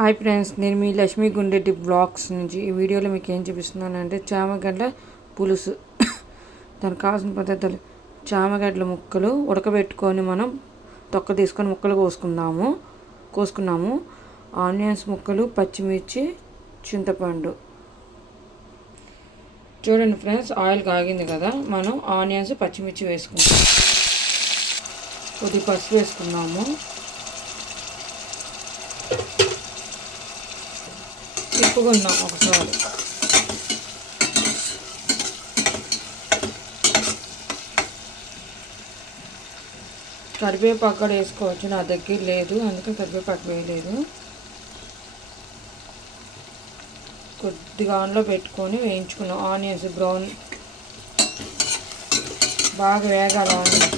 Hi friends, నేను మీ Lakshmi గుండెడ్డి blogs నుంచి ఈ వీడియోలో మీకు ఏం చూపిస్తున్నానంటే చామగడ్డ పులుసు. దానికి కావాల్సిన పద్ధతులు: చామగడ్డల ముక్కలు ఉడకబెట్టుకొని మనం తొక్క తీసుకొని ముక్కలు కోసుకున్నాము. ఆనియన్స్ ముక్కలు, పచ్చిమిర్చి, చింతపండు. చూడండి ఫ్రెండ్స్, ఆయిల్ కాగింది కదా, మనం ఆనియన్స్ పచ్చిమిర్చి వేసుకుంటాం. కొద్దిగా పసుపు వేసుకున్నాము. తిప్పుకుందాం ఒకసారి. కరివేపాకు కూడా వేసుకోవచ్చు, నా దగ్గర లేదు అందుకని కరివేపాకు వేయలేదు. కొద్దిగా ఆన్లో పెట్టుకొని వేయించుకున్నాం. ఆనియన్స్ బ్రౌన్ బాగా వేగాలి. ఆనియన్స్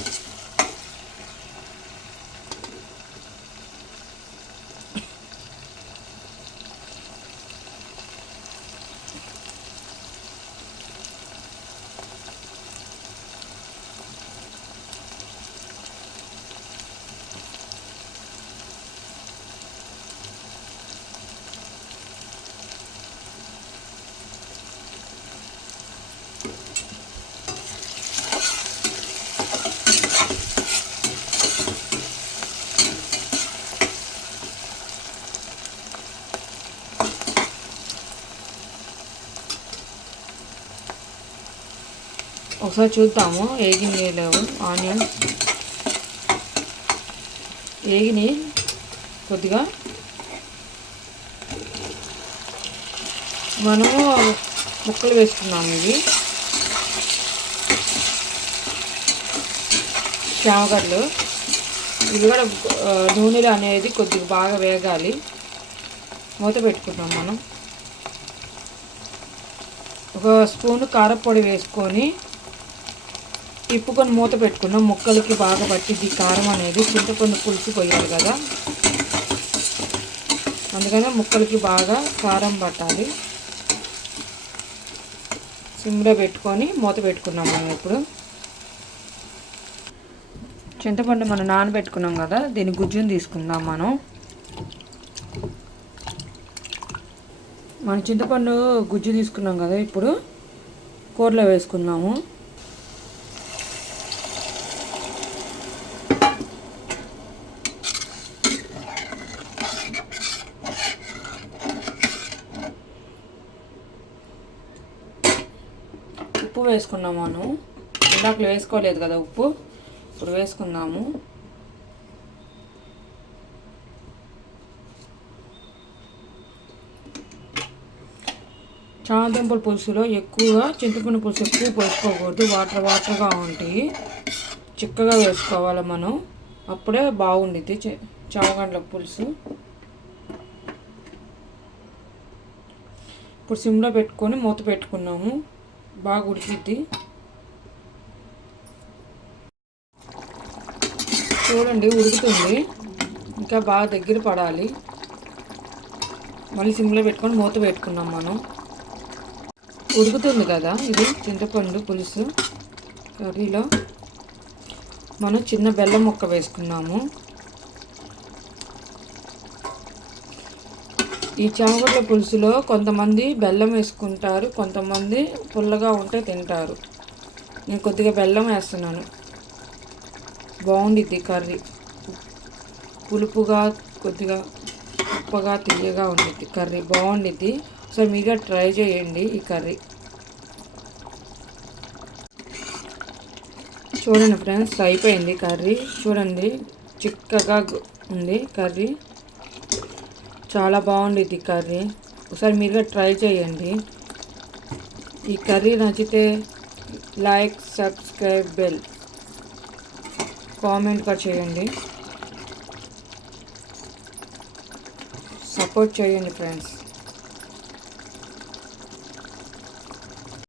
ఒకసారి చూద్దాము ఏగినాయి లేవు. ఆనియన్స్ ఏగినాయి కొద్దిగా. మనము ముక్కలు వేసుకున్నాము. ఇవి చామగడ్డలు. ఇవి కూడా నూనెలు అనేది కొద్దిగా బాగా వేగాలి. మూత పెట్టుకున్నాం. మనం ఒక స్పూన్ కారపొడి వేసుకొని తిప్పుకొని మూత పెట్టుకున్నాం. ముక్కలకి బాగా పట్టింది కారం అనేది. చింతపండు పులుసు పోయాలి కదా, అందుకనే ముక్కలకి బాగా కారం పట్టాలి. సిమ్లో పెట్టుకొని మూత పెట్టుకున్నాం. మనం ఇప్పుడు చింతపండు మనం నానబెట్టుకున్నాం కదా, దీని గుజ్జుని తీసుకుందాం. మన చింతపండు గుజ్జు తీసుకున్నాం కదా, ఇప్పుడు కూరలో వేసుకున్నాము. ఉప్పు వేసుకున్నాము. మనం ఇందాక వేసుకోలేదు కదా ఉప్పు, ఇప్పుడు వేసుకుందాము. చామదుంపల పులుసులో ఎక్కువగా చింతపండు పులుసు ఎక్కువ పోసుకోకూడదు. వాటర్గా ఉంటాయి. చిక్కగా వేసుకోవాలి మనం, అప్పుడే బాగుండిద్ది చామగడ్డల పులుసు. ఇప్పుడు సిమ్లో పెట్టుకొని మూత పెట్టుకున్నాము. బాగా ఉడికిద్ది. చూడండి ఉడుకుతుంది, ఇంకా బాగా దగ్గర పడాలి. మళ్ళీ సిమ్లో పెట్టుకొని మూత పెట్టుకున్నాం. మనం ఉడుకుతుంది కదా. ఇది చింతపండు పులుసు కర్రీలో మనం చిన్న బెల్లం ముక్క వేసుకున్నాము. ఈ చామగడ్డల పులుసులో కొంతమంది బెల్లం వేసుకుంటారు, కొంతమంది పుల్లగా ఉంటే తింటారు. నేను కొద్దిగా బెల్లం వేస్తున్నాను. బాగుండిద్ది కర్రీ. పులుపుగా, కొద్దిగా ఉప్పగా, తియ్యగా ఉండిద్ది కర్రీ. బాగుండిద్ది. ఒకసారి మీరుగా ట్రై చేయండి ఈ కర్రీ. చూడండి ఫ్రెండ్స్, అయిపోయింది కర్రీ. చూడండి చిక్కగా ఉంది కర్రీ. చాలా బాగుండిద్ది కర్రీ. ఒకసారి మీరుగా ట్రై చేయండి. ఈ కర్రీ నచ్చితే లైక్, సబ్స్క్రైబ్, బెల్, కామెంట్ కూడా చేయండి. సపోర్ట్ చేయండి ఫ్రెండ్స్.